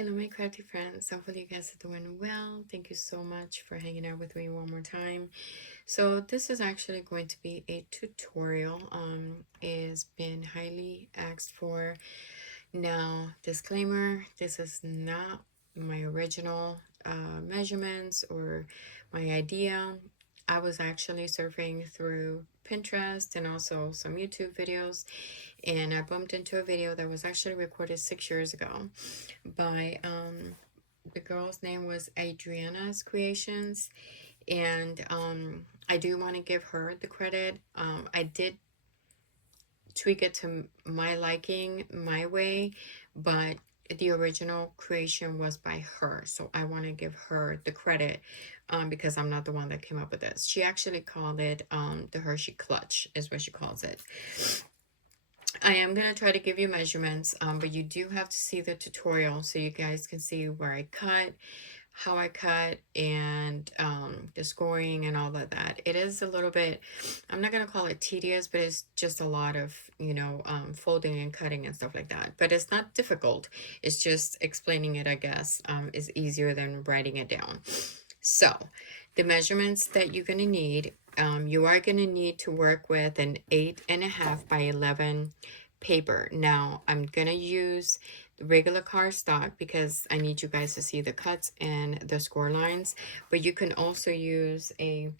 Hello, my crafty friends. Hopefully, you guys are doing well. Thank you so much for hanging out with me one more time. So, this is actually going to be a tutorial. It's been highly asked for. Now, disclaimer: this is not my original measurements or my idea. I was actually surfing through Pinterest and also some YouTube videos, and I bumped into a video that was actually recorded 6 years ago by the girl's name was Adriana's Creations, and I do want to give her the credit. I did tweak it to my liking, my way, but the original creation was by her, so I want to give her the credit because I'm not the one that came up with this. She actually called it the Hershey clutch is what she calls it. I am going to try to give you measurements, but you do have to see the tutorial so you guys can see where I cut, how I cut, and the scoring and all of that. It is a little bit, I'm not going to call it tedious, but it's just a lot of, folding and cutting and stuff like that. But it's not difficult. It's just explaining it, I guess, is easier than writing it down. So, the measurements that you're going to need, you are going to need to work with an 8.5 by 11 paper. Now, I'm going to use regular cardstock because I need you guys to see the cuts and the score lines, but you can also use a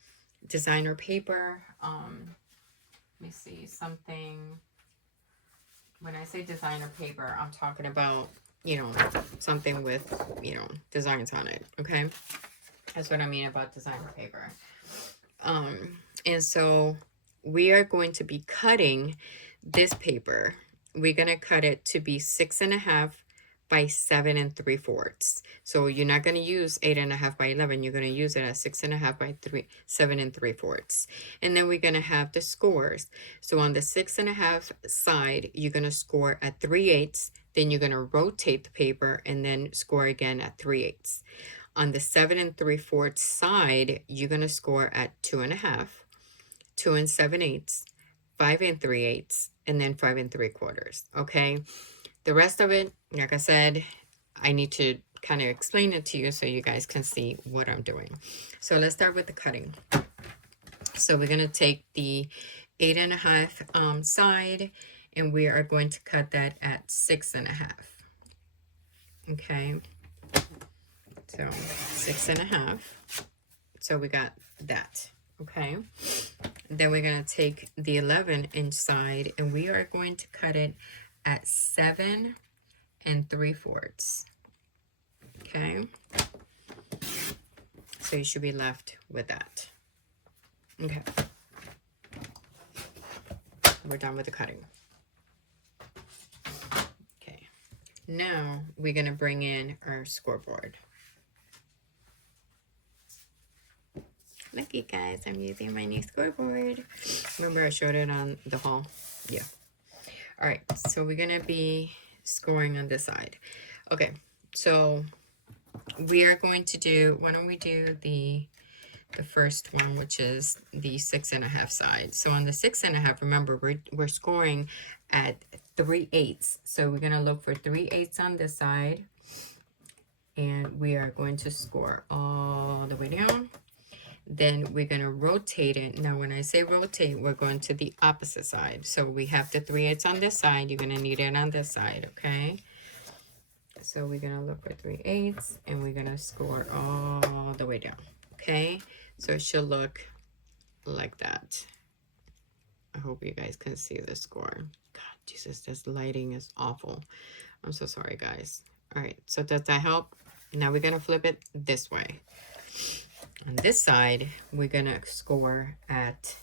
designer paper. Let me see something. When I say designer paper, I'm talking about, something with, designs on it, okay? That's what I mean about designer paper. And so we are going to be cutting this paper. We're going to cut it to be 6.5 by 7 3/4. So you're not going to use 8.5 by 11. You're going to use it at 6.5 by 7 3/4. And then we're going to have the scores. So on the 6.5 side, you're going to score at 3/8. Then you're going to rotate the paper and then score again at 3/8. On the 7 3/4 side, you're going to score at 2.5, 2 7/8, 5 3/8, and then 5 3/4. Okay. The rest of it, like I said, I need to kind of explain it to you so you guys can see what I'm doing. So let's start with the cutting. So we're going to take the 8.5 side, and we are going to cut that at 6.5. Okay. So 6.5. So we got that. Okay. Then we're going to take the 11-inch side, and we are going to cut it at 7 3/4. Okay. So you should be left with that. Okay. We're done with the cutting. Okay. Now we're going to bring in our scoreboard. Look, you guys, I'm using my new scoreboard. Remember I showed it on the haul? Yeah. All right, so we're going to be scoring on this side. Okay, so we are going to do, why don't we do the first one, which is the 6.5 side. So on the 6.5, remember, we're scoring at 3/8. So we're going to look for 3/8 on this side. And we are going to score all the way down. Then we're going to rotate it. Now, when I say rotate, we're going to the opposite side. So we have the 3/8 on this side. You're going to need it on this side, okay? So we're going to look for 3/8, and we're going to score all the way down, okay? So it should look like that. I hope you guys can see the score. God, Jesus, this lighting is awful. I'm so sorry, guys. All right, so does that help? Now we're going to flip it this way. On this side, we're going to score at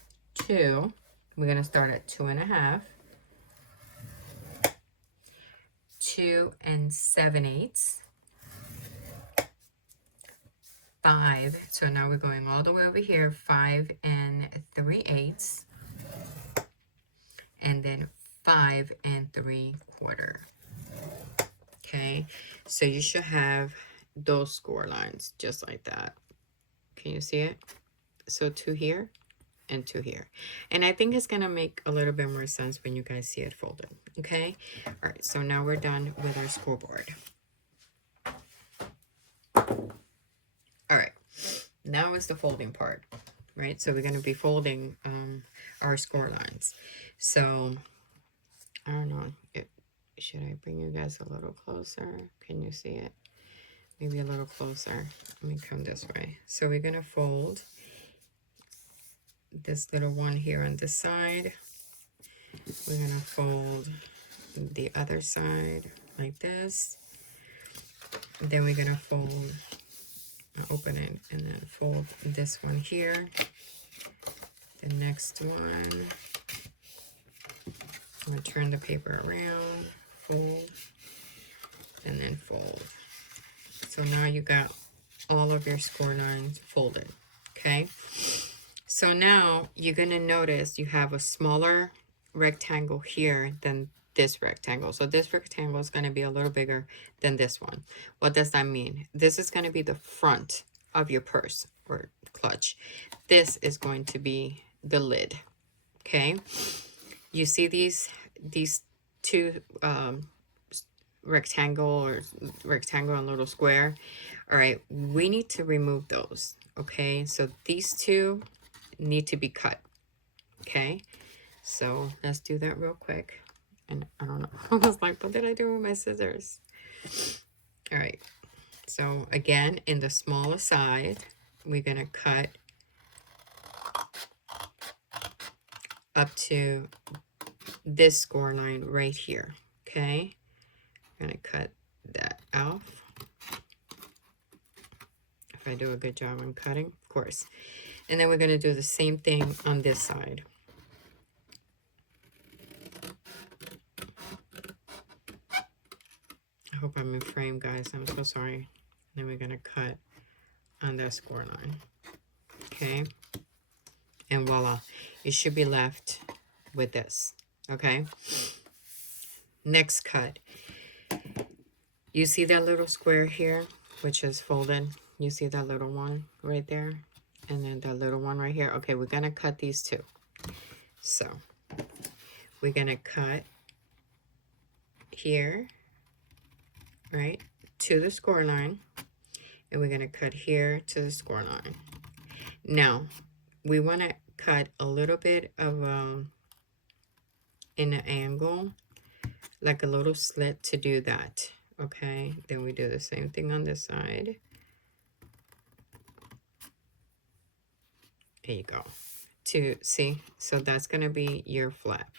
2. We're going to start at 2.5. 2 7/8. 5. So now we're going all the way over here. 5 3/8. And then 5 3/4. Okay. So you should have those score lines just like that. Can you see it? So 2 here and 2 here. And I think it's going to make a little bit more sense when you guys see it folded. Okay? All right, so now we're done with our scoreboard. Now is the folding part, right? So we're going to be folding our score lines. So I don't know, should I bring you guys a little closer? Can you see it? Maybe a little closer. Let me come this way. So we're going to fold this little one here on this side. We're going to fold the other side like this. Then we're going to fold, open it, and then fold this one here. The next one, I'm going to turn the paper around, fold, and then fold. So now you got all of your score lines folded, okay? So now you're going to notice you have a smaller rectangle here than this rectangle. So this rectangle is going to be a little bigger than this one. What does that mean? This is going to be the front of your purse or clutch. This is going to be the lid, okay? You see these two rectangle and little square. All right, we need to remove those, okay? So these two need to be cut, okay? So let's do that real quick. And I don't know, I was like, what did I do with my scissors? All right, so again, in the smaller side, we're gonna cut up to this score line right here, okay? I'm gonna cut that off. If I do a good job on cutting, of course. And then we're gonna do the same thing on this side. I hope I'm in frame, guys. I'm so sorry. Then we're gonna cut on that score line, okay? And voila, you should be left with this, okay? Next cut. You see that little square here, which is folded? You see that little one right there? And then that little one right here. Okay, we're gonna cut these two. So we're gonna cut here, right, to the score line, and we're gonna cut here to the score line. Now we want to cut a little bit of in an angle, like a little slit to do that, okay? Then we do the same thing on this side. There you go. To see, so that's gonna be your flap,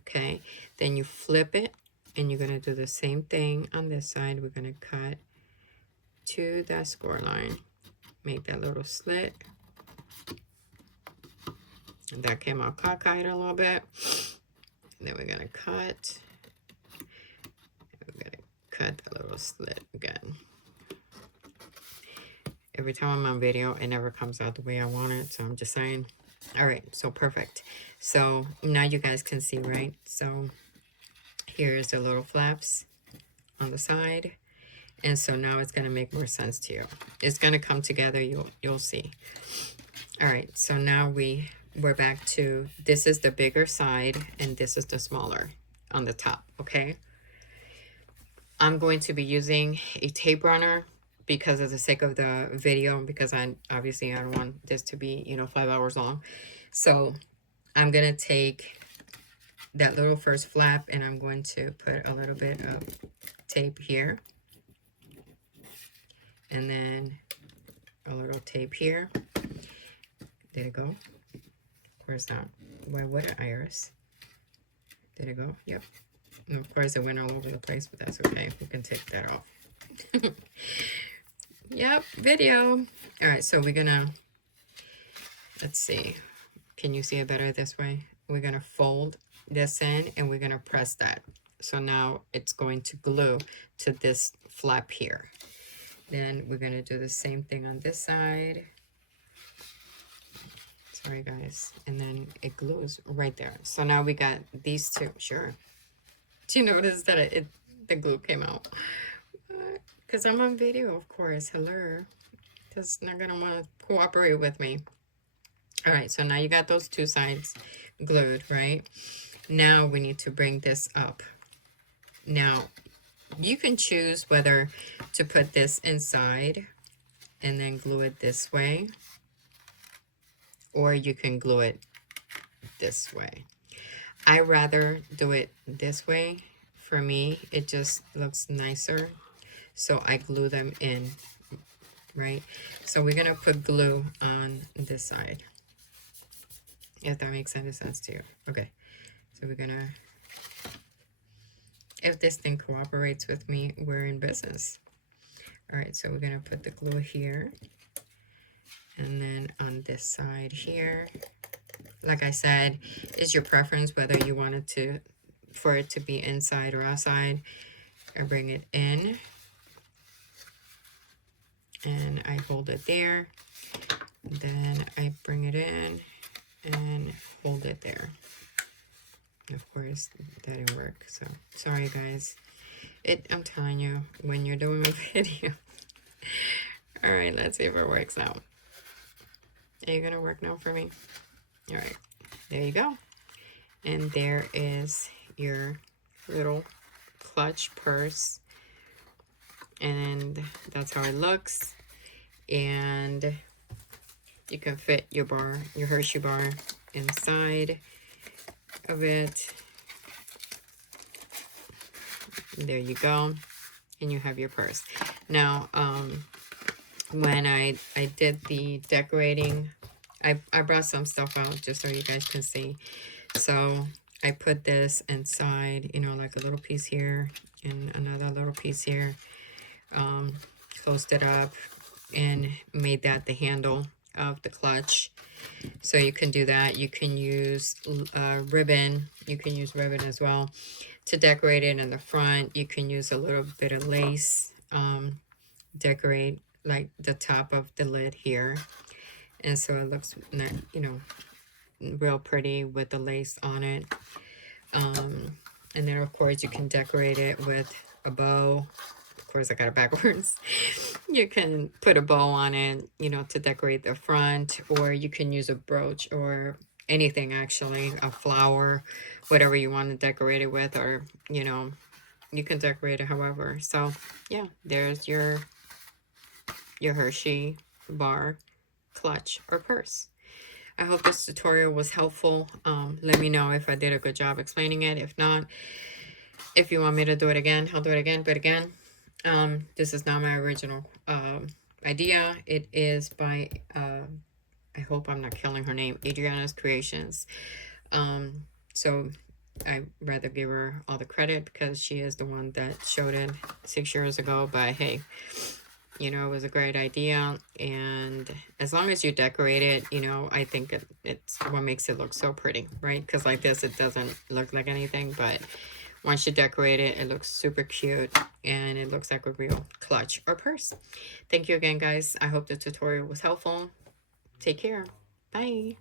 okay? Then you flip it, and you're gonna do the same thing on this side. We're gonna cut to that score line, make that little slit. And that came out cockeyed a little bit. And then we're gonna cut. We're gonna cut that little slit again. Every time I'm on video, it never comes out the way I want it, so I'm just saying. All right, so perfect. So now you guys can see, right? So here's the little flaps on the side, and so now it's gonna make more sense to you. It's gonna come together. You'll see. All right, so now we're back to, this is the bigger side and this is the smaller on the top, okay? I'm going to be using a tape runner because of the sake of the video, because I don't want this to be, you know, 5 hours long. So I'm gonna take that little first flap and I'm going to put a little bit of tape here, and then a little tape here. There you go. Where's that? Why would it, Iris? Did it go? Yep. And of course it went all over the place, but that's okay. We can take that off. Yep, video. All right, so we're gonna, let's see. Can you see it better this way? We're gonna fold this in and we're gonna press that. So now it's going to glue to this flap here. Then we're gonna do the same thing on this side. Sorry guys, and then it glues right there. So now we got these two. Sure. Do you notice that the glue came out? Because I'm on video, of course. Hello. Because they're gonna want to cooperate with me. All right, so now you got those two sides glued, right? Now we need to bring this up. Now you can choose whether to put this inside and then glue it this way, or you can glue it this way. I rather do it this way. For me, it just looks nicer. So I glue them in, right? So we're gonna put glue on this side, if that makes any sense to you. Okay, so we're gonna, if this thing cooperates with me, we're in business. All right, so we're gonna put the glue here, and then on this side here, like I said, it's your preference whether you want it to, for it to be inside or outside. I bring it in, and I hold it there. Then I bring it in and hold it there. Of course, that didn't work, so sorry guys. I'm telling you, when you're doing a video. All right, let's see if it works out. Are you gonna work now for me? All right, there you go. And there is your little clutch purse, and that's how it looks. And you can fit your bar, your Hershey bar, inside of it. There you go, and you have your purse. Now, when I did the decorating, I brought some stuff out just so you guys can see. So I put this inside, you know, like a little piece here and another little piece here. Closed it up and made that the handle of the clutch. So you can do that. You can use ribbon. You can use ribbon as well to decorate it in the front. You can use a little bit of lace, decorate like the top of the lid here, and so it looks, you know, real pretty with the lace on it. And then of course you can decorate it with a bow. Of course I got it backwards. You can put a bow on it, you know, to decorate the front, or you can use a brooch or anything, actually, a flower, whatever you want to decorate it with, or, you know, you can decorate it however. So yeah, there's your Hershey bar, clutch, or purse. I hope this tutorial was helpful. Let me know if I did a good job explaining it. If not, if you want me to do it again, I'll do it again. But again, this is not my original idea. It is by, I hope I'm not killing her name, Adriana's Creations. So I'd rather give her all the credit because she is the one that showed it 6 years ago. But hey, you know, it was a great idea, and as long as you decorate it, you know, I think it's what makes it look so pretty, right? Because like this, it doesn't look like anything, but once you decorate it, it looks super cute, and it looks like a real clutch or purse. Thank you again, guys. I hope the tutorial was helpful. Take care. Bye.